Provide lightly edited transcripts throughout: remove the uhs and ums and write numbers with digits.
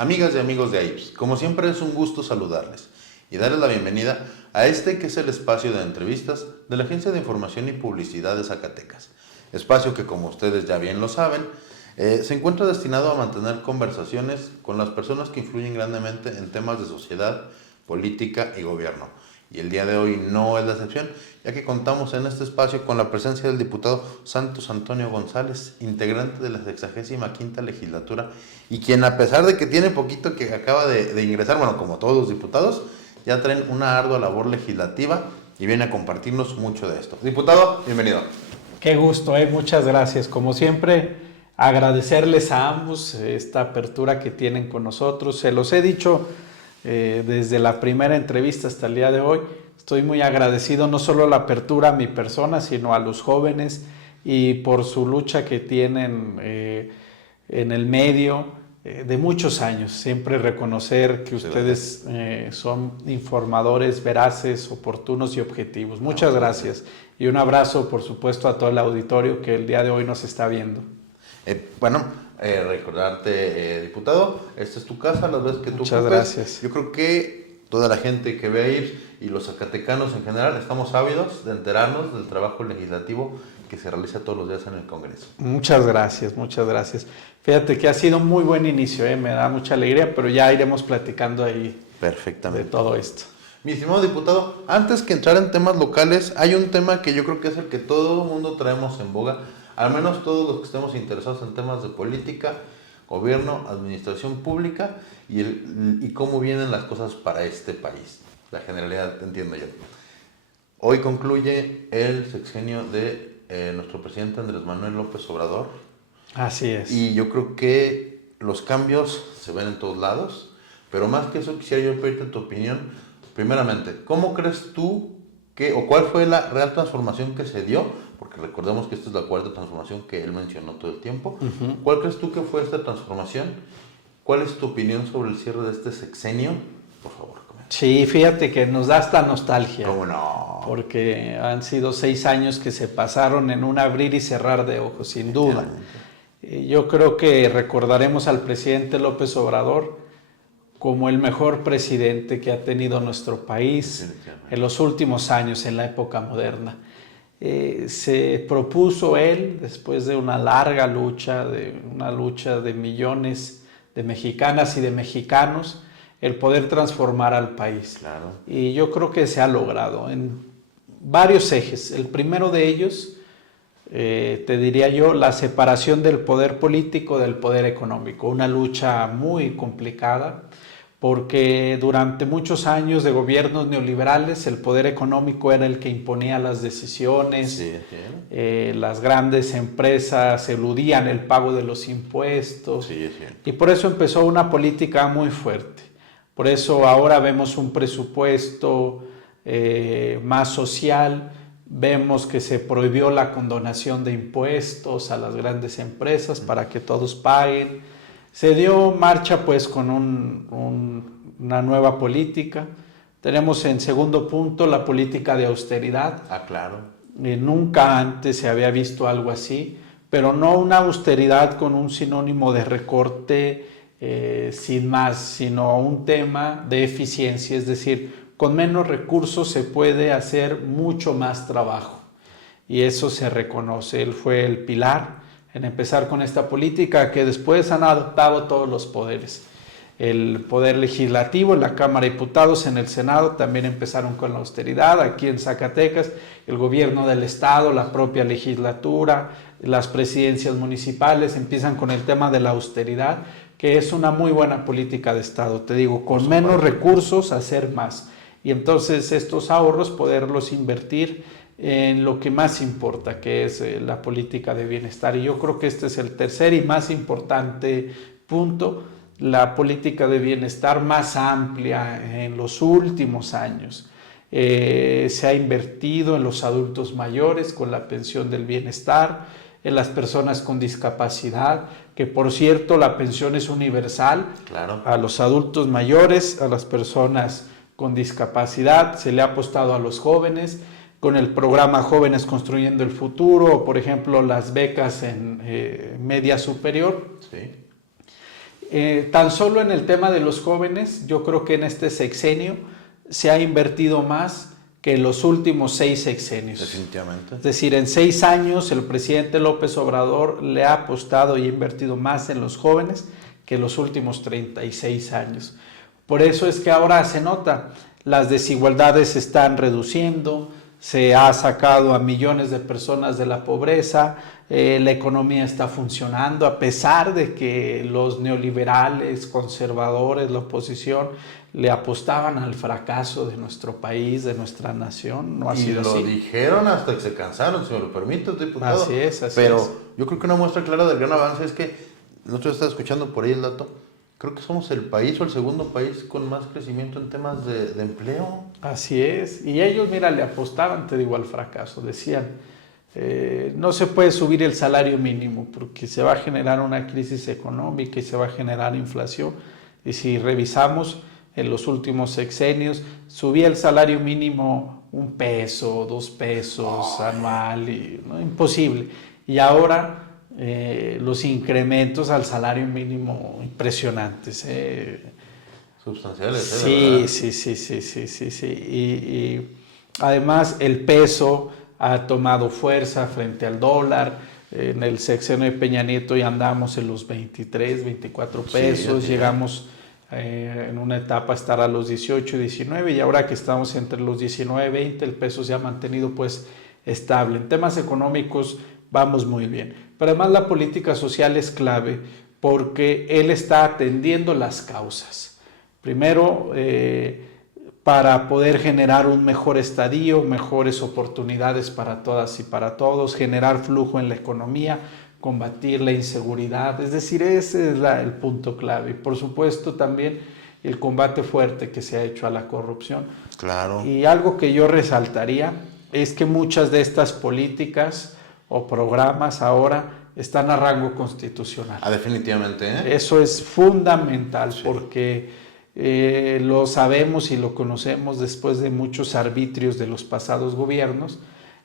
Amigas y amigos de AIPS, como siempre es un gusto saludarles y darles la bienvenida a este que es el espacio de entrevistas de la Agencia de Información y Publicidad de Zacatecas. Espacio que, como ustedes ya bien lo saben, se encuentra destinado a mantener conversaciones con las personas que influyen grandemente en temas de sociedad, política y gobierno. Y el día de hoy no es la excepción, ya que contamos en este espacio con la presencia del diputado Santos Antonio González, integrante de la 65ª legislatura, y quien, a pesar de que tiene poquito que acaba de ingresar, bueno, como todos los diputados, ya traen una ardua labor legislativa y viene a compartirnos mucho de esto. Diputado, bienvenido. Qué gusto, muchas gracias. Como siempre, agradecerles a ambos esta apertura que tienen con nosotros. Se los he dicho desde la primera entrevista hasta el día de hoy. Estoy muy agradecido no solo a la apertura a mi persona, sino a los jóvenes y por su lucha que tienen en el medio de muchos años. Siempre reconocer que ustedes son informadores veraces, oportunos y objetivos. Muchas gracias. Y un abrazo, por supuesto, a todo el auditorio que el día de hoy nos está viendo. Recordarte, diputado, esta es tu casa, las veces que tú Muchas ocupes. Gracias. Yo creo que toda la gente que ve a ir y los zacatecanos en general estamos ávidos de enterarnos del trabajo legislativo que se realiza todos los días en el Congreso. Muchas gracias, muchas gracias. Fíjate que ha sido un muy buen inicio, me da mucha alegría, pero ya iremos platicando ahí perfectamente de todo esto. Mi estimado diputado, antes que entrar en temas locales, hay un tema que yo creo que es el que todo el mundo traemos en boga, al menos todos los que estemos interesados en temas de política, gobierno, administración pública y cómo vienen las cosas para este país. La generalidad, entiendo yo. Hoy concluye el sexenio de nuestro presidente Andrés Manuel López Obrador. Así es. Y yo creo que los cambios se ven en todos lados, pero más que eso quisiera yo pedirte tu opinión. Primeramente, ¿cómo crees tú cuál fue la real transformación que se dio? Porque recordemos que esta es la cuarta transformación que él mencionó todo el tiempo. ¿Cuál crees tú que fue esta transformación? ¿Cuál es tu opinión sobre el cierre de este sexenio? Por favor, comenta. Sí, fíjate que nos da hasta nostalgia. ¿Cómo no? Porque han sido 6 años que se pasaron en un abrir y cerrar de ojos, sin duda. Yo creo que recordaremos al presidente López Obrador como el mejor presidente que ha tenido nuestro país en los últimos años, en la época moderna. Se propuso él, después de una larga lucha, de millones de mexicanas y de mexicanos, el poder transformar al país. Claro. Y yo creo que se ha logrado en varios ejes. El primero de ellos, te diría yo, la separación del poder político del poder económico. Una lucha muy complicada, porque durante muchos años de gobiernos neoliberales el poder económico era el que imponía las decisiones. Sí. Las grandes empresas eludían el pago de los impuestos. Sí. Y por eso empezó una política muy fuerte. Por eso ahora vemos un presupuesto más social. Vemos que se prohibió la condonación de impuestos a las grandes empresas para que todos paguen. Se dio marcha pues con una nueva política. Tenemos en segundo punto la política de austeridad. Claro. Nunca antes se había visto algo así, pero no una austeridad con un sinónimo de recorte sin más, sino un tema de eficiencia, es decir, con menos recursos se puede hacer mucho más trabajo. Y eso se reconoce. Él fue el pilar en empezar con esta política que después han adoptado todos los poderes. El poder legislativo, en la Cámara de Diputados, en el Senado, también empezaron con la austeridad. Aquí en Zacatecas, el gobierno del Estado, la propia legislatura, las presidencias municipales empiezan con el tema de la austeridad, que es una muy buena política de Estado. Te digo, con menos recursos hacer más. Y entonces estos ahorros poderlos invertir en lo que más importa, que es la política de bienestar. Y yo creo que este es el tercer y más importante punto, la política de bienestar más amplia en los últimos años. Se ha invertido en los adultos mayores con la pensión del bienestar, en las personas con discapacidad, que por cierto la pensión es universal. Claro. A los adultos mayores, a las personas con discapacidad, se le ha apostado a los jóvenes, con el programa Jóvenes Construyendo el Futuro, o por ejemplo las becas en media superior. Sí. Tan solo en el tema de los jóvenes, yo creo que en este sexenio se ha invertido más que en los últimos 6 sexenios. Definitivamente. Es decir, en 6 años el presidente López Obrador le ha apostado y ha invertido más en los jóvenes que en los últimos 36 años. Por eso es que ahora se nota, las desigualdades se están reduciendo, se ha sacado a millones de personas de la pobreza, la economía está funcionando, a pesar de que los neoliberales, conservadores, la oposición, le apostaban al fracaso de nuestro país, de nuestra nación. No ha sido así. Y lo dijeron hasta que se cansaron, si me lo permite, diputado. Así es, así Pero es. yo creo que una muestra clara del gran avance es que, nosotros estamos escuchando por ahí el dato, creo que somos el país o el segundo país con más crecimiento en temas de empleo. Así es. Y ellos, mira, le apostaban, te digo, al fracaso. Decían, no se puede subir el salario mínimo porque se va a generar una crisis económica y se va a generar inflación. Y si revisamos en los últimos sexenios, subía el salario mínimo 1 peso, 2 pesos anual, y, ¿no? Imposible. Y ahora los incrementos al salario mínimo impresionantes. Sustanciales, Sí, ¿verdad? sí. Y además el peso ha tomado fuerza frente al dólar. En el sexenio de Peña Nieto ya andamos en los 23, 24 pesos, Sí, llegamos en una etapa a estar a los 18, 19 y ahora que estamos entre los 19, 20, el peso se ha mantenido pues estable. En temas económicos vamos muy bien, pero además la política social es clave porque él está atendiendo las causas. Primero, para poder generar un mejor estadio, mejores oportunidades para todas y para todos, generar flujo en la economía, combatir la inseguridad, es decir, ese es el punto clave. Y por supuesto también el combate fuerte que se ha hecho a la corrupción. Claro. Y algo que yo resaltaría es que muchas de estas políticas o programas ahora están a rango constitucional. Definitivamente, ¿eh? Eso es fundamental, Sí. porque lo sabemos y lo conocemos después de muchos arbitrios de los pasados gobiernos.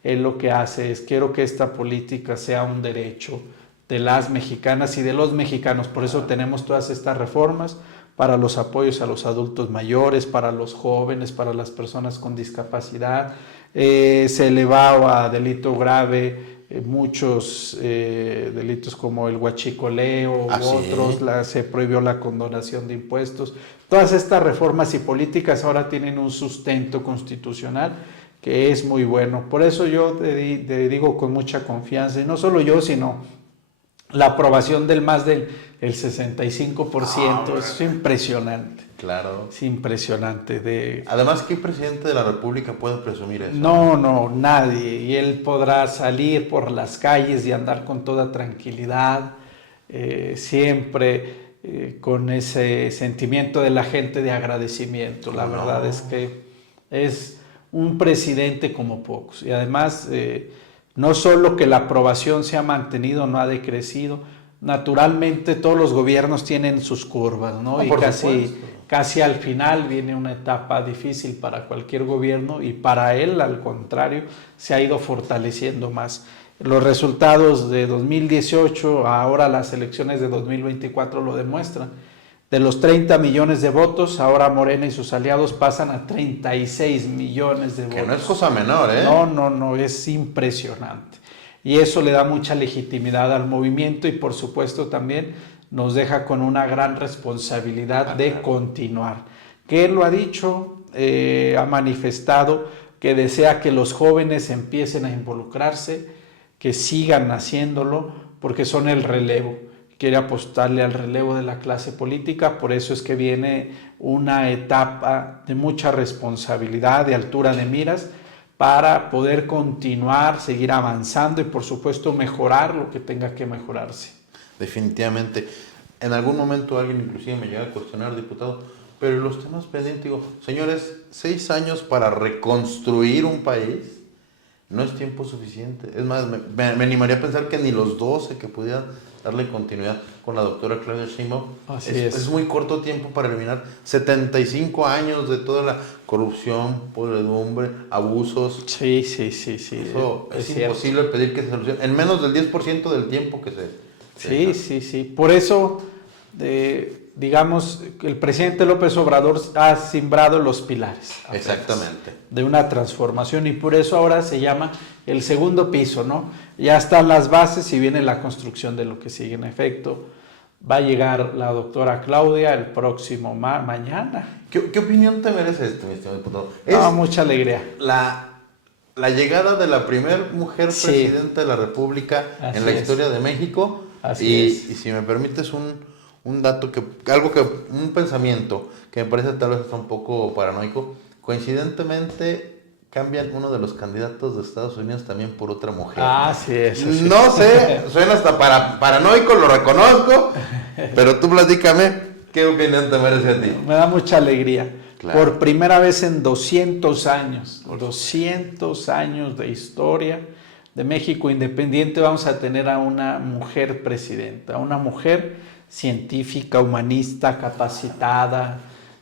Él lo que hace es, quiero que esta política sea un derecho de las mexicanas y de los mexicanos. Por eso tenemos todas estas reformas para los apoyos a los adultos mayores, para los jóvenes, para las personas con discapacidad. Se elevaba a delito grave muchos delitos como el huachicoleo u otros, se prohibió la condonación de impuestos. Todas estas reformas y políticas ahora tienen un sustento constitucional que es muy bueno. Por eso yo te digo con mucha confianza, y no solo yo, sino la aprobación del más del 65%, es impresionante. Claro. Es impresionante. Además, ¿qué presidente de la República puede presumir eso? No, nadie. Y él podrá salir por las calles y andar con toda tranquilidad, siempre con ese sentimiento de la gente de agradecimiento. La verdad es que es un presidente como pocos. Y además, no solo que la aprobación se ha mantenido, no ha decrecido. Naturalmente, todos los gobiernos tienen sus curvas, ¿no? Y casi al final viene una etapa difícil para cualquier gobierno y para él, al contrario, se ha ido fortaleciendo más. Los resultados de 2018, ahora las elecciones de 2024 lo demuestran. De los 30 millones de votos, ahora Morena y sus aliados pasan a 36 millones de votos. Que no es cosa menor, ¿eh? No, es impresionante. Y eso le da mucha legitimidad al movimiento y por supuesto también nos deja con una gran responsabilidad de continuar. Que él lo ha dicho, ha manifestado que desea que los jóvenes empiecen a involucrarse, que sigan haciéndolo, porque son el relevo. Quiere apostarle al relevo de la clase política, por eso es que viene una etapa de mucha responsabilidad, de altura de miras, para poder continuar, seguir avanzando y por supuesto mejorar lo que tenga que mejorarse. Definitivamente. En algún momento alguien inclusive me llega a cuestionar, diputado, pero los temas pendientes, digo, señores, 6 años para reconstruir un país no es tiempo suficiente. Es más, me animaría a pensar que ni los 12 que pudieran darle continuidad con la doctora Claudia Sheinbaum. Es muy corto tiempo para eliminar 75 años de toda la corrupción, podredumbre, abusos. Sí. Eso es imposible pedir que se solucione en menos del 10% del tiempo que se... Sí. Por eso digamos, el presidente López Obrador ha sembrado los pilares. Exactamente. De una transformación, y por eso ahora se llama el segundo piso, ¿no? Ya están las bases y viene la construcción de lo que sigue. En efecto, va a llegar la doctora Claudia el próximo mañana. ¿Qué opinión te merece esto, mi estimado diputado? No, mucha alegría. La llegada de la primer mujer presidenta de la República en la historia de México. Y si me permites un dato, un pensamiento que me parece tal vez hasta un poco paranoico, coincidentemente cambian uno de los candidatos de Estados Unidos también por otra mujer. Así es. No sé, suena hasta paranoico, lo reconozco, pero tú platícame, ¿qué opinión te merece a ti? Me da mucha alegría. Claro. Por primera vez en 200 años de historia de México independiente, vamos a tener a una mujer presidenta, una mujer científica, humanista, capacitada,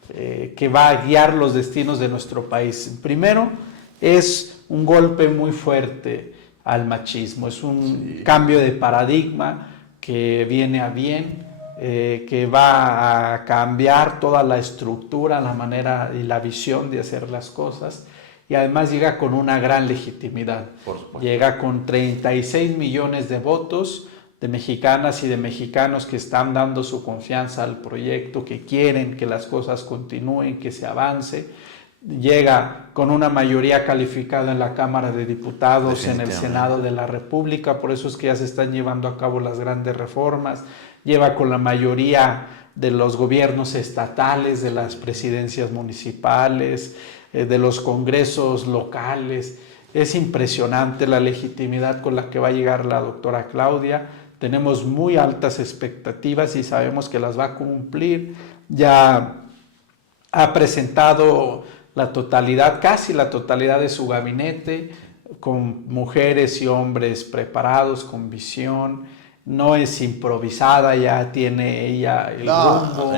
que va a guiar los destinos de nuestro país. Primero, es un golpe muy fuerte al machismo, es un cambio de paradigma que viene a bien, que va a cambiar toda la estructura, la manera y la visión de hacer las cosas, y además llega con una gran legitimidad. Llega con 36 millones de votos de mexicanas y de mexicanos que están dando su confianza al proyecto, que quieren que las cosas continúen, que se avance. Llega con una mayoría calificada en la Cámara de Diputados, en el Senado de la República, por eso es que ya se están llevando a cabo las grandes reformas. Lleva con la mayoría de los gobiernos estatales, de las presidencias municipales, de los congresos locales. Es impresionante la legitimidad con la que va a llegar la doctora Claudia. Tenemos muy altas expectativas y sabemos que las va a cumplir. Ya ha presentado la totalidad, casi la totalidad de su gabinete, con mujeres y hombres preparados, con visión. No es improvisada, ya tiene ella el rumbo,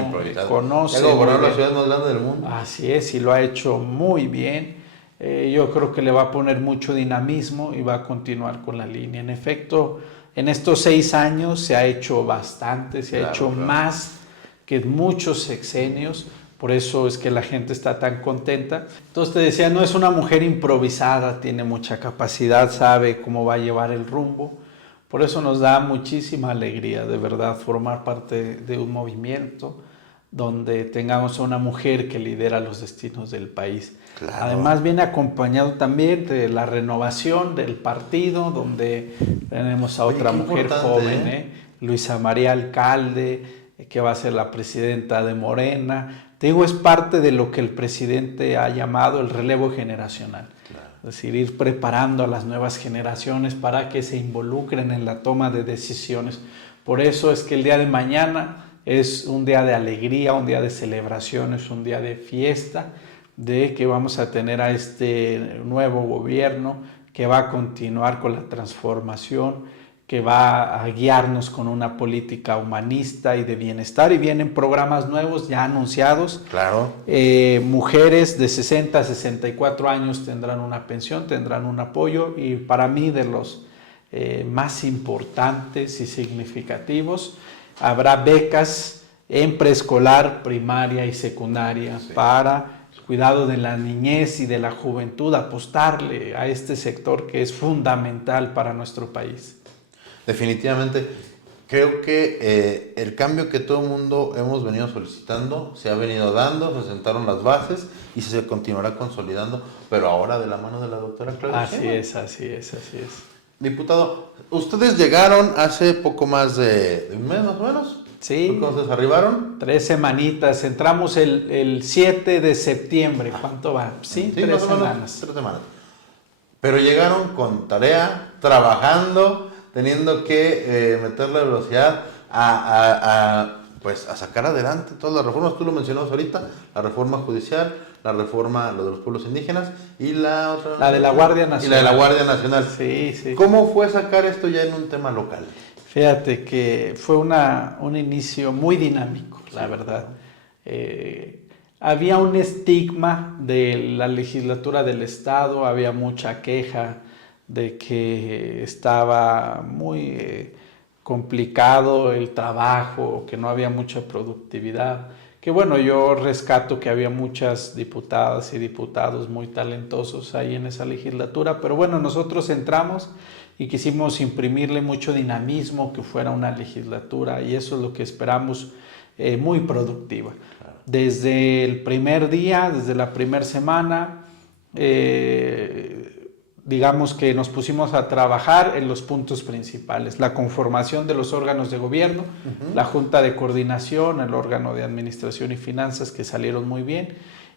conoce. Ya gobernó la ciudad más grande del mundo. Así es, y lo ha hecho muy bien. Yo creo que le va a poner mucho dinamismo y va a continuar con la línea. En efecto, en estos 6 años se ha hecho bastante, se ha hecho más que muchos sexenios. Por eso es que la gente está tan contenta. Entonces te decía, no es una mujer improvisada, tiene mucha capacidad, sabe cómo va a llevar el rumbo. Por eso nos da muchísima alegría, de verdad, formar parte de un movimiento donde tengamos a una mujer que lidera los destinos del país. Claro. Además viene acompañado también de la renovación del partido, donde tenemos a otra mujer joven, Luisa María Alcalde, que va a ser la presidenta de Morena. Te digo, es parte de lo que el presidente ha llamado el relevo generacional. Claro. Es decir, ir preparando a las nuevas generaciones para que se involucren en la toma de decisiones. Por eso es que el día de mañana es un día de alegría, un día de celebración, es un día de fiesta, de que vamos a tener a este nuevo gobierno que va a continuar con la transformación, que va a guiarnos con una política humanista y de bienestar, y vienen programas nuevos ya anunciados. Claro. Mujeres de 60 a 64 años tendrán una pensión, tendrán un apoyo, y para mí de los más importantes y significativos, habrá becas en preescolar, primaria y secundaria para cuidado de la niñez y de la juventud, apostarle a este sector que es fundamental para nuestro país. Definitivamente, creo que el cambio que todo el mundo hemos venido solicitando se ha venido dando, se sentaron las bases y se continuará consolidando, pero ahora de la mano de la doctora Claudia. Así es. Diputado, ustedes llegaron hace poco más de un mes más o menos. Sí. ¿Cuándo se arribaron? 3 semanitas, entramos el 7 de septiembre. ¿Cuánto va? Sí, 3 semanas. 3 semanas. Pero llegaron con tarea, trabajando, teniendo que meterle velocidad pues a sacar adelante todas las reformas. Tú lo mencionabas ahorita, la reforma judicial, la reforma lo de los pueblos indígenas y la otra. La de la Guardia Nacional. Y la de la Guardia Nacional. Sí. ¿Cómo fue sacar esto ya en un tema local? Fíjate que fue un inicio muy dinámico, la verdad. Había un estigma de la legislatura del Estado, había mucha queja de que estaba muy complicado el trabajo, que no había mucha productividad. Que bueno, yo rescato que había muchas diputadas y diputados muy talentosos ahí en esa legislatura, pero bueno, nosotros entramos y quisimos imprimirle mucho dinamismo, que fuera una legislatura, y eso es lo que esperamos, muy productiva. Claro. Desde el primer día, desde la primera semana, digamos que nos pusimos a trabajar en los puntos principales: la conformación de los órganos de gobierno, la Junta de Coordinación, el órgano de Administración y Finanzas, que salieron muy bien,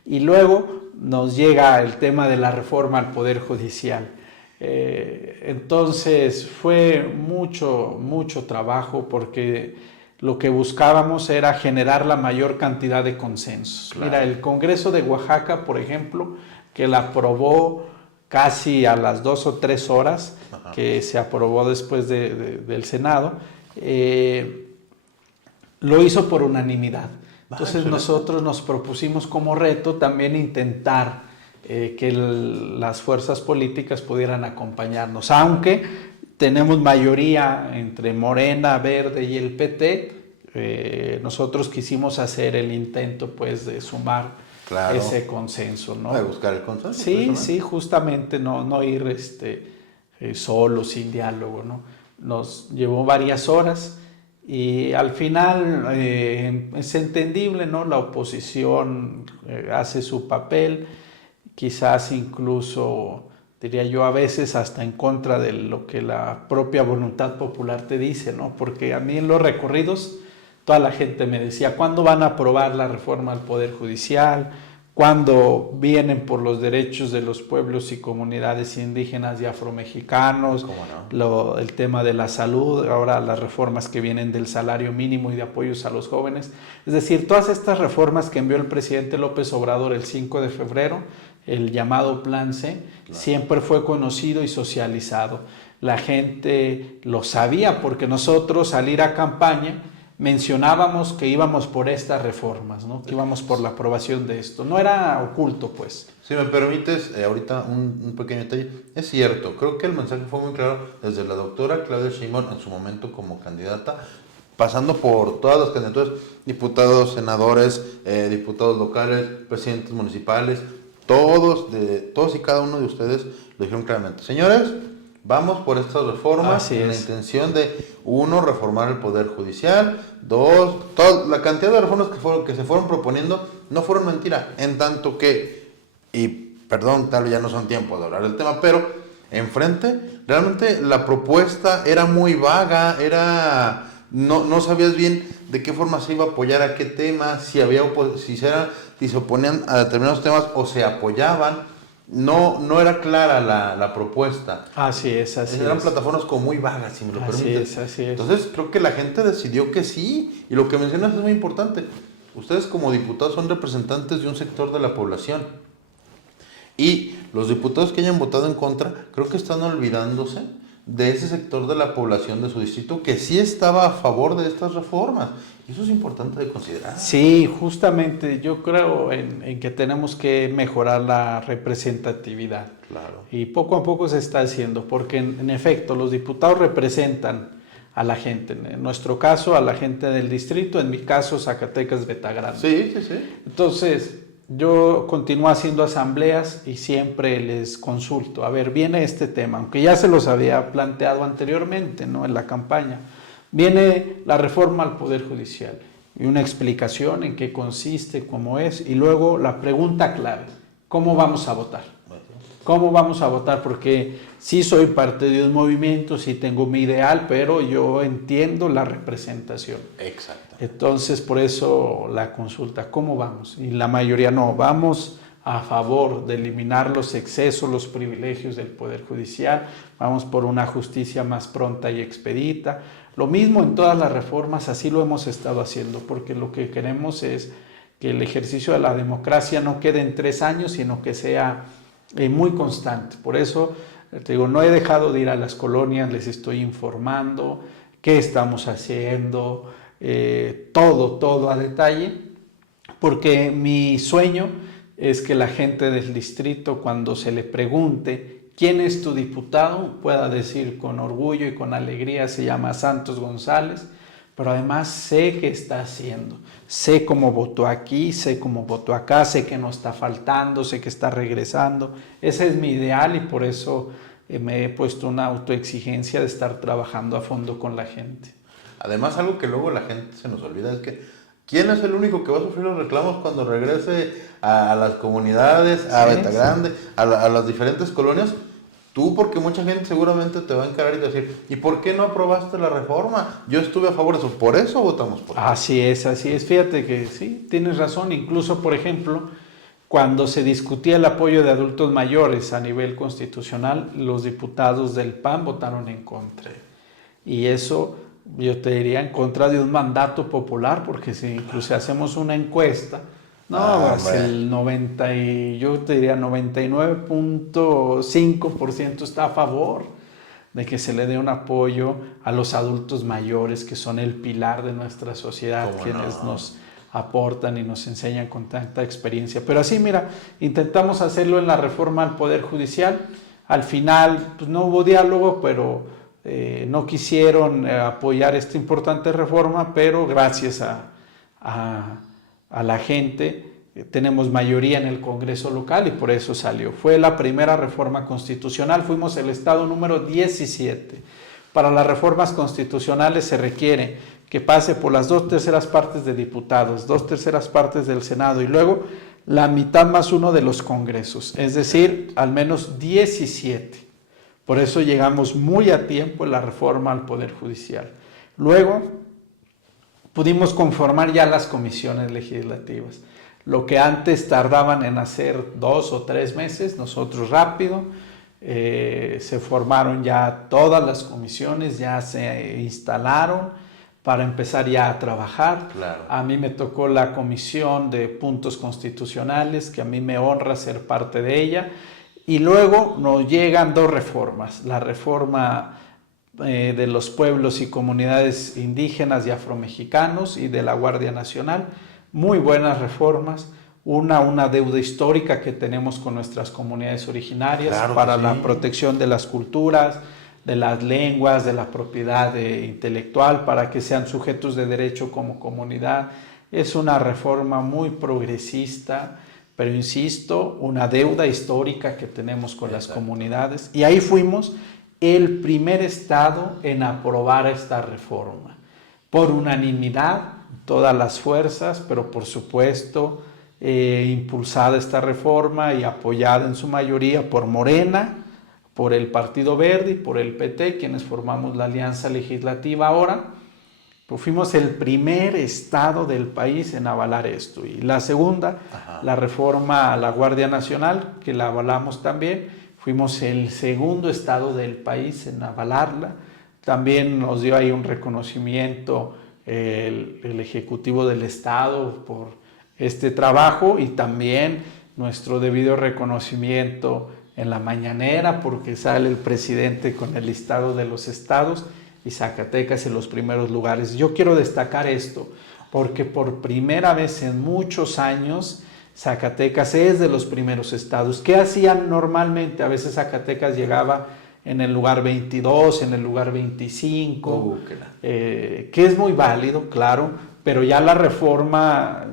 y luego nos llega el tema de la reforma al Poder Judicial. Entonces fue mucho trabajo, porque lo que buscábamos era generar la mayor cantidad de consensos. Claro. Mira, el Congreso de Oaxaca, por ejemplo, que la aprobó casi a las 2 o 3 horas, ajá, que se aprobó después del Senado, lo hizo por unanimidad. Entonces nosotros nos propusimos como reto también intentar que las fuerzas políticas pudieran acompañarnos, aunque tenemos mayoría entre Morena, Verde y el PT. Nosotros quisimos hacer el intento, pues, de sumar, claro, ese consenso, ¿no? De buscar el consenso. Sí, sí, justamente no ir solo, sin diálogo, ¿no? Nos llevó varias horas y al final es entendible, ¿no? La oposición hace su papel, quizás incluso, diría yo, a veces hasta en contra de lo que la propia voluntad popular te dice, ¿no? Porque a mí en los recorridos toda la gente me decía: ¿cuándo van a aprobar la reforma al Poder Judicial? ¿Cuándo vienen por los derechos de los pueblos y comunidades indígenas y afromexicanos? ¿Cómo no? El tema de la salud, ahora las reformas que vienen del salario mínimo y de apoyos a los jóvenes. Es decir, todas estas reformas que envió el presidente López Obrador el 5 de febrero, el llamado Plan C, claro, siempre fue conocido y socializado. La gente lo sabía, porque nosotros, al ir a campaña, mencionábamos que íbamos por estas reformas, ¿no? Que íbamos por la aprobación de esto. No era oculto, pues. Si me permites, ahorita un pequeño detalle. Es cierto, creo que el mensaje fue muy claro desde la doctora Claudia Sheinbaum en su momento como candidata, pasando por todas las candidaturas: diputados, senadores, diputados locales, presidentes municipales, todos y cada uno de ustedes lo dijeron claramente: señores, vamos por estas reformas en la intención de, 1, reformar el Poder Judicial; 2, la cantidad de reformas que se fueron proponiendo no fueron mentira, en tanto que, y perdón, tal vez ya no son tiempo de hablar del tema, pero enfrente, realmente la propuesta era muy vaga, no sabías bien de qué forma se iba a apoyar a qué tema, si se oponían a determinados temas o se apoyaban. No era clara la propuesta. Así es. Eran plataformas como muy vagas, si me lo permites. Así es. Entonces creo que la gente decidió que sí, y lo que mencionas es muy importante. Ustedes como diputados son representantes de un sector de la población, y los diputados que hayan votado en contra, creo que están olvidándose de ese sector de la población de su distrito que sí estaba a favor de estas reformas. Y eso es importante de considerar. Sí, justamente yo creo en que tenemos que mejorar la representatividad. Claro. Y poco a poco se está haciendo, porque en efecto los diputados representan a la gente. En nuestro caso, a la gente del distrito; en mi caso, Zacatecas, Betagrande. Sí. Entonces, yo continúo haciendo asambleas y siempre les consulto: a ver, viene este tema, aunque ya se los había planteado anteriormente, ¿no?, en la campaña. Viene la reforma al Poder Judicial y una explicación en qué consiste, cómo es, y luego la pregunta clave: ¿cómo vamos a votar? ¿Cómo vamos a votar? Porque sí soy parte de un movimiento, sí tengo mi ideal, pero yo entiendo la representación. Exacto. Entonces, por eso la consulta: ¿cómo vamos? Y la mayoría no, vamos a favor de eliminar los excesos, los privilegios del Poder Judicial, vamos por una justicia más pronta y expedita. Lo mismo en todas las reformas, así lo hemos estado haciendo, porque lo que queremos es que el ejercicio de la democracia no quede en 3 años, sino que sea muy constante. Por eso, te digo, no he dejado de ir a las colonias, les estoy informando qué estamos haciendo, todo a detalle, porque mi sueño es que la gente del distrito, cuando se le pregunte quién es tu diputado, pueda decir con orgullo y con alegría, se llama Santos González, pero además sé qué está haciendo, sé cómo votó aquí, sé cómo votó acá, sé que no está faltando, sé que está regresando. Ese es mi ideal y por eso me he puesto una autoexigencia de estar trabajando a fondo con la gente. Además, algo que luego la gente se nos olvida es que ¿quién es el único que va a sufrir los reclamos cuando regrese a las comunidades, a Betagrande, a las diferentes colonias? Tú, porque mucha gente seguramente te va a encarar y te va a decir, ¿y por qué no aprobaste la reforma? Yo estuve a favor de eso, por eso votamos por eso. Así es, así es. Fíjate que sí, tienes razón. Incluso, por ejemplo, cuando se discutía el apoyo de adultos mayores a nivel constitucional, los diputados del PAN votaron en contra. Y eso, yo te diría, en contra de un mandato popular, porque si incluso hacemos una encuesta, no, es el 90 y yo te diría 99.5% está a favor de que se le dé un apoyo a los adultos mayores, que son el pilar de nuestra sociedad, quienes nos aportan y nos enseñan con tanta experiencia. Pero así, mira, intentamos hacerlo en la reforma al Poder Judicial. Al final, pues, no hubo diálogo, pero no quisieron apoyar esta importante reforma, pero gracias a la gente tenemos mayoría en el Congreso local y por eso salió. Fue la primera reforma constitucional, fuimos el estado número 17. Para las reformas constitucionales se requiere que pase por las 2/3 partes de diputados, 2/3 partes del Senado y luego la mitad más uno de los congresos, es decir, al menos 17. Por eso llegamos muy a tiempo en la reforma al Poder Judicial. Luego pudimos conformar ya las comisiones legislativas. Lo que antes tardaban en hacer 2 o 3 meses, nosotros rápido, se formaron ya todas las comisiones, ya se instalaron para empezar ya a trabajar. Claro. A mí me tocó la comisión de puntos constitucionales, que a mí me honra ser parte de ella, y luego nos llegan 2 reformas, la reforma de los pueblos y comunidades indígenas y afromexicanos y de la Guardia Nacional, muy buenas reformas, una deuda histórica que tenemos con nuestras comunidades originarias, claro, para la protección de las culturas, de las lenguas, de la propiedad intelectual, para que sean sujetos de derecho como comunidad. Es una reforma muy progresista, pero insisto, una deuda histórica que tenemos con las comunidades. Y ahí fuimos el primer estado en aprobar esta reforma, por unanimidad, todas las fuerzas, pero por supuesto impulsada esta reforma y apoyada en su mayoría por Morena, por el Partido Verde y por el PT, quienes formamos la alianza legislativa ahora. Pues fuimos el primer estado del país en avalar esto. Y la segunda, la reforma a la Guardia Nacional, que la avalamos también, fuimos el segundo estado del país en avalarla. También nos dio ahí un reconocimiento el Ejecutivo del Estado por este trabajo y también nuestro debido reconocimiento en la mañanera, porque sale el presidente con el listado de los estados y Zacatecas en los primeros lugares. Yo quiero destacar esto porque por primera vez en muchos años Zacatecas es de los primeros estados. ¿Qué hacían normalmente? A veces Zacatecas llegaba en el lugar 22, en el lugar 25, que es muy válido, claro, pero ya la reforma,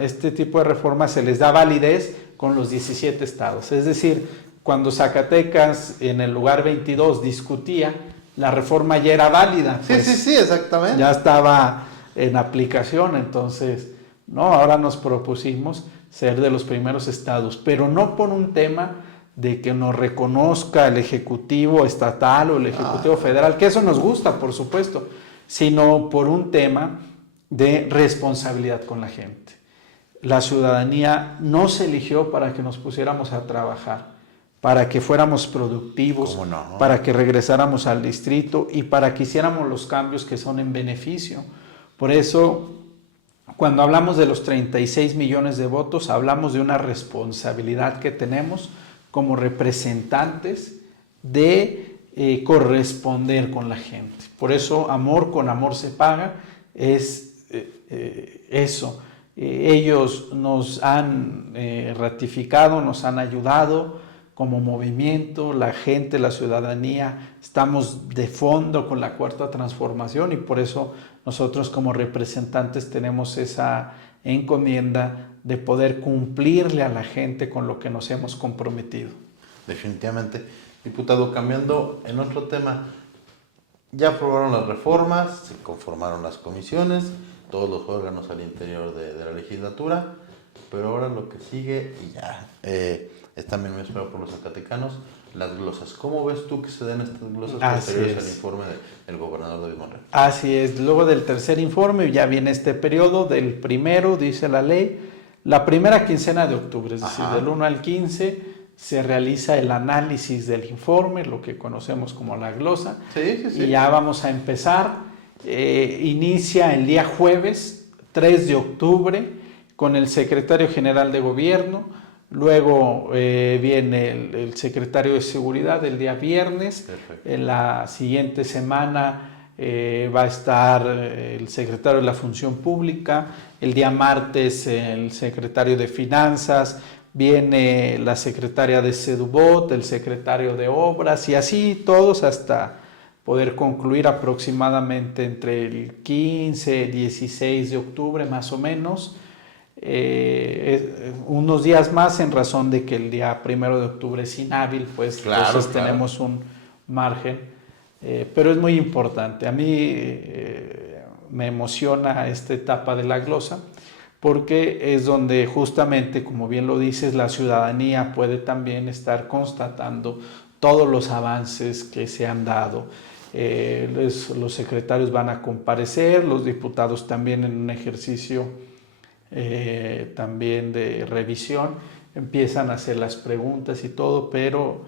este tipo de reforma se les da validez con los 17 estados. Es decir, cuando Zacatecas en el lugar 22 discutía, la reforma ya era válida. Sí, pues, sí, exactamente. Ya estaba en aplicación, entonces, no, ahora nos propusimos ser de los primeros estados, pero no por un tema de que nos reconozca el Ejecutivo estatal o el Ejecutivo federal, que eso nos gusta, por supuesto, sino por un tema de responsabilidad con la gente. La ciudadanía nos eligió para que nos pusiéramos a trabajar, para que fuéramos productivos, para que regresáramos al distrito y para que hiciéramos los cambios que son en beneficio. Por eso, cuando hablamos de los 36 millones de votos, hablamos de una responsabilidad que tenemos como representantes de corresponder con la gente. Por eso, amor con amor se paga, es eso. Ellos nos han ratificado, nos han ayudado como movimiento, la gente, la ciudadanía, estamos de fondo con la Cuarta Transformación y por eso nosotros como representantes tenemos esa encomienda de poder cumplirle a la gente con lo que nos hemos comprometido. Definitivamente. Diputado, cambiando en otro tema, ya aprobaron las reformas, se conformaron las comisiones, todos los órganos al interior de la legislatura, pero ahora lo que sigue, y ya es también muy esperado por los zacatecanos, las glosas. ¿Cómo ves tú que se den estas glosas posteriores al informe del gobernador David Monreal? Así es, luego del tercer informe ya viene este periodo, del primero, dice la ley, la primera quincena de octubre, es decir, del 1 al 15, se realiza el análisis del informe, lo que conocemos como la glosa, sí. Y ya vamos a empezar. Inicia el día jueves 3 de octubre con el secretario general de gobierno, luego viene el secretario de seguridad el día viernes. Perfecto. En la siguiente semana va a estar el secretario de la Función Pública, el día martes el secretario de Finanzas, viene la secretaria de Sedubot, el secretario de Obras y así todos hasta poder concluir aproximadamente entre el 15 y 16 de octubre más o menos, unos días más en razón de que el día 1 de octubre es inhábil, pues entonces tenemos un margen, pero es muy importante. A mí me emociona esta etapa de la glosa, porque es donde justamente, como bien lo dices, la ciudadanía puede también estar constatando todos los avances que se han dado. Los secretarios van a comparecer, los diputados también en un ejercicio también de revisión, empiezan a hacer las preguntas y todo, pero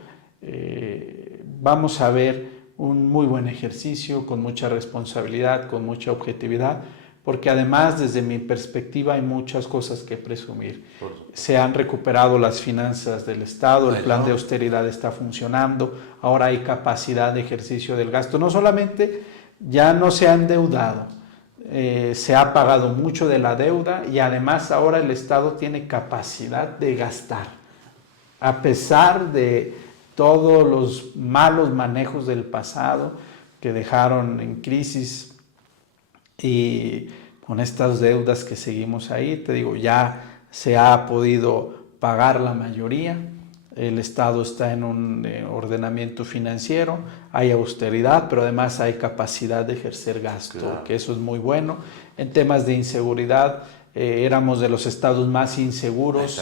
vamos a ver un muy buen ejercicio, con mucha responsabilidad, con mucha objetividad, porque además desde mi perspectiva hay muchas cosas que presumir. Se han recuperado las finanzas del Estado, el plan de austeridad está funcionando, ahora hay capacidad de ejercicio del gasto. No solamente ya no se ha endeudado, se ha pagado mucho de la deuda y además ahora el Estado tiene capacidad de gastar, a pesar de todos los malos manejos del pasado que dejaron en crisis. Y con estas deudas que seguimos ahí, te digo, ya se ha podido pagar la mayoría, el Estado está en un ordenamiento financiero, hay austeridad, pero además hay capacidad de ejercer gasto, claro, que eso es muy bueno. En temas de inseguridad, éramos de los estados más inseguros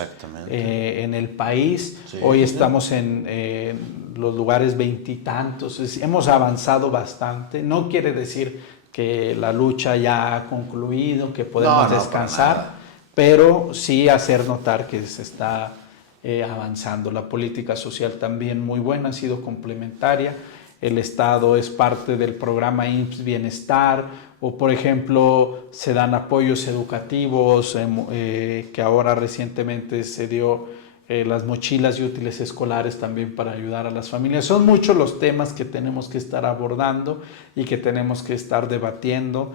en el país, sí, hoy estamos en los lugares veintitantos, hemos avanzado bastante, no quiere decir que la lucha ya ha concluido, que podemos descansar, pero sí hacer notar que se está avanzando. La política social también muy buena, ha sido complementaria. El Estado es parte del programa IMSS Bienestar, o por ejemplo se dan apoyos educativos, que ahora recientemente se dio las mochilas y útiles escolares también para ayudar a las familias. Son muchos los temas que tenemos que estar abordando y que tenemos que estar debatiendo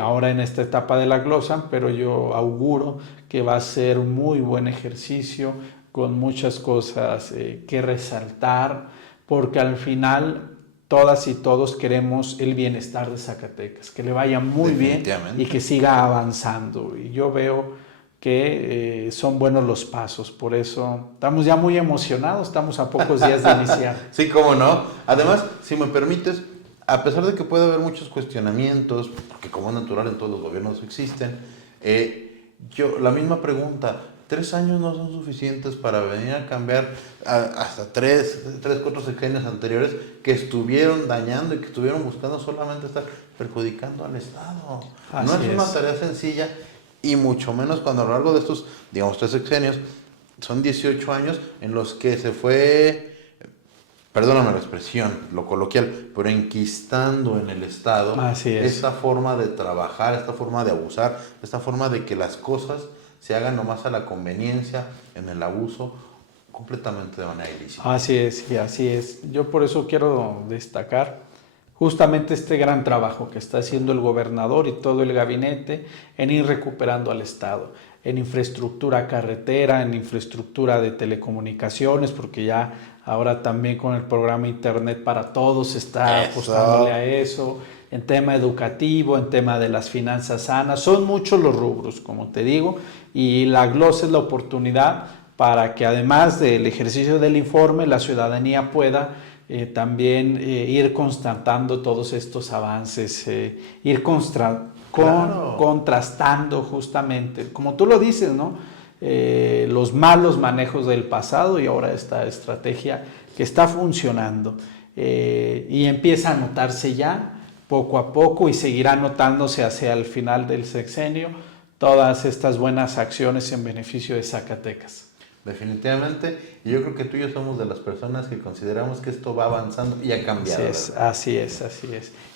ahora en esta etapa de la glosa, pero yo auguro que va a ser un muy buen ejercicio con muchas cosas que resaltar, porque al final todas y todos queremos el bienestar de Zacatecas, que le vaya muy bien y que siga avanzando. Y yo veo que son buenos los pasos, por eso estamos ya muy emocionados, estamos a pocos días de iniciar. Sí, cómo no. Además, si me permites, a pesar de que puede haber muchos cuestionamientos, porque como es natural en todos los gobiernos existen, la misma pregunta, 3 años no son suficientes para venir a cambiar hasta 4 sexenios anteriores que estuvieron dañando y que estuvieron buscando solamente estar perjudicando al Estado. No es una tarea sencilla. Y mucho menos cuando a lo largo de estos, digamos, 3 sexenios, son 18 años en los que se fue, perdóname la expresión, lo coloquial, pero enquistando en el Estado esta forma de trabajar, esta forma de abusar, esta forma de que las cosas se hagan nomás a la conveniencia, en el abuso, completamente de manera ilícita. Así es, y así es. Yo por eso quiero destacar justamente este gran trabajo que está haciendo el gobernador y todo el gabinete en ir recuperando al Estado. en infraestructura carretera, en infraestructura de telecomunicaciones, porque ya ahora también con el programa Internet para Todos se está apostándole a eso, en tema educativo, en tema de las finanzas sanas. Son muchos los rubros, como te digo, y la glosa es la oportunidad para que además del ejercicio del informe, la ciudadanía pueda también ir constatando todos estos avances, ir contrastando justamente, como tú lo dices, ¿no? Los malos manejos del pasado y ahora esta estrategia que está funcionando y empieza a notarse ya poco a poco y seguirá notándose hacia el final del sexenio todas estas buenas acciones en beneficio de Zacatecas. Definitivamente, y yo creo que tú y yo somos de las personas que consideramos que esto va avanzando y ha cambiado. Así es.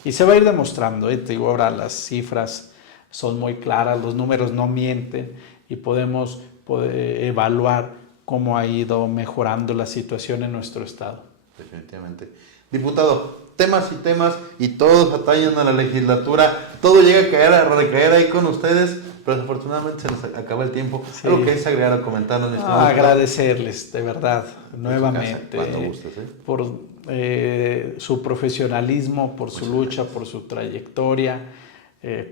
Y se va a ir demostrando, te digo, ahora las cifras son muy claras, los números no mienten y podemos evaluar cómo ha ido mejorando la situación en nuestro estado. Definitivamente. Diputado, temas y todos atañen a la legislatura, todo llega a recaer ahí con ustedes, pero desafortunadamente se nos acaba el tiempo. Sí. ¿Algo que es agregar o comentarnos? Agradecerles, de verdad, nuevamente, cuando gustes, por su profesionalismo, por su lucha, por su trayectoria,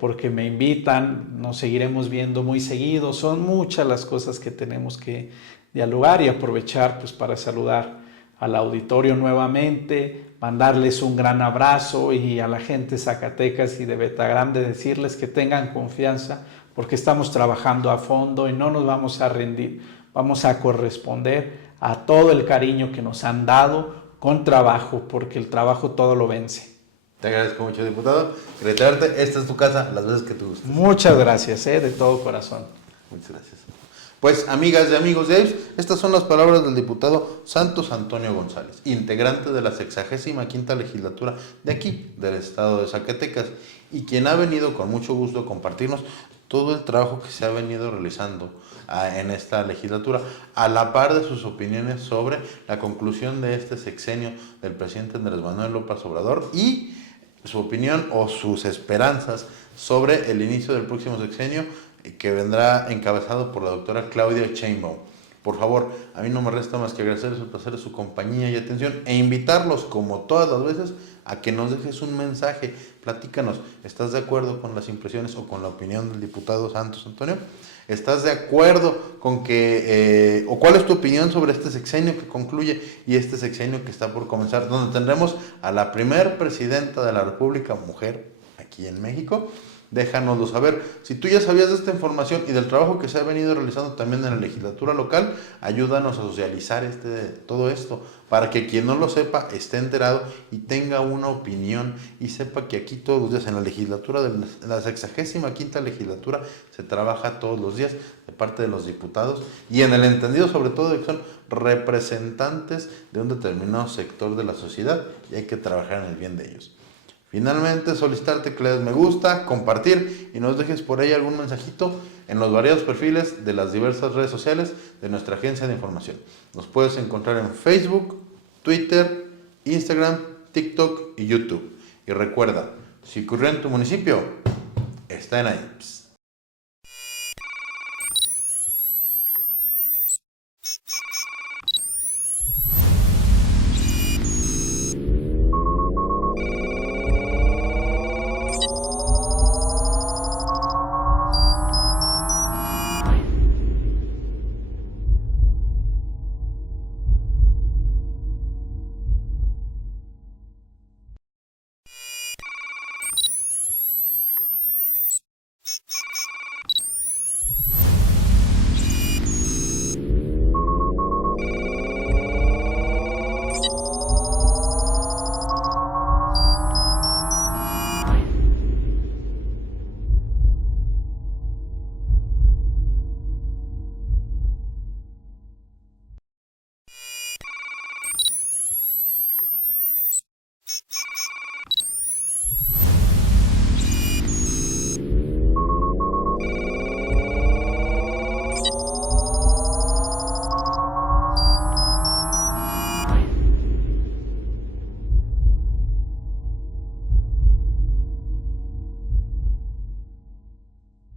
porque me invitan, nos seguiremos viendo muy seguido. Son muchas las cosas que tenemos que dialogar y aprovechar pues, para saludar al auditorio nuevamente, mandarles un gran abrazo y a la gente de Zacatecas y de Betagrande decirles que tengan confianza porque estamos trabajando a fondo y no nos vamos a rendir, vamos a corresponder a todo el cariño que nos han dado con trabajo, porque el trabajo todo lo vence. Te agradezco mucho, diputado. Reiterarte, esta es tu casa las veces que tú gustes. Muchas gracias, de todo corazón. Muchas gracias. Pues, amigas y amigos de ellos, estas son las palabras del diputado Santos Antonio González, integrante de la 65ª legislatura de aquí, del estado de Zacatecas, y quien ha venido con mucho gusto a compartirnos todo el trabajo que se ha venido realizando en esta legislatura, a la par de sus opiniones sobre la conclusión de este sexenio del presidente Andrés Manuel López Obrador y su opinión o sus esperanzas sobre el inicio del próximo sexenio que vendrá encabezado por la doctora Claudia Sheinbaum. Por favor, a mí no me resta más que agradecerles el placer de su compañía y atención e invitarlos, como todas las veces, a que nos dejes un mensaje. Platícanos, ¿estás de acuerdo con las impresiones o con la opinión del diputado Santos Antonio? ¿Estás de acuerdo con que, o cuál es tu opinión sobre este sexenio que concluye y este sexenio que está por comenzar, donde tendremos a la primer presidenta de la República, mujer, aquí en México? Déjanoslo saber. Si tú ya sabías de esta información y del trabajo que se ha venido realizando también en la legislatura local, ayúdanos a socializar todo esto para que quien no lo sepa esté enterado y tenga una opinión y sepa que aquí todos los días en la legislatura, de la 65ª legislatura, se trabaja todos los días de parte de los diputados y en el entendido sobre todo de que son representantes de un determinado sector de la sociedad y hay que trabajar en el bien de ellos. Finalmente, solicitarte que le des me gusta, compartir y nos dejes por ahí algún mensajito en los variados perfiles de las diversas redes sociales de nuestra agencia de información. Nos puedes encontrar en Facebook, Twitter, Instagram, TikTok y YouTube. Y recuerda, si ocurrió en tu municipio, está en IMSS.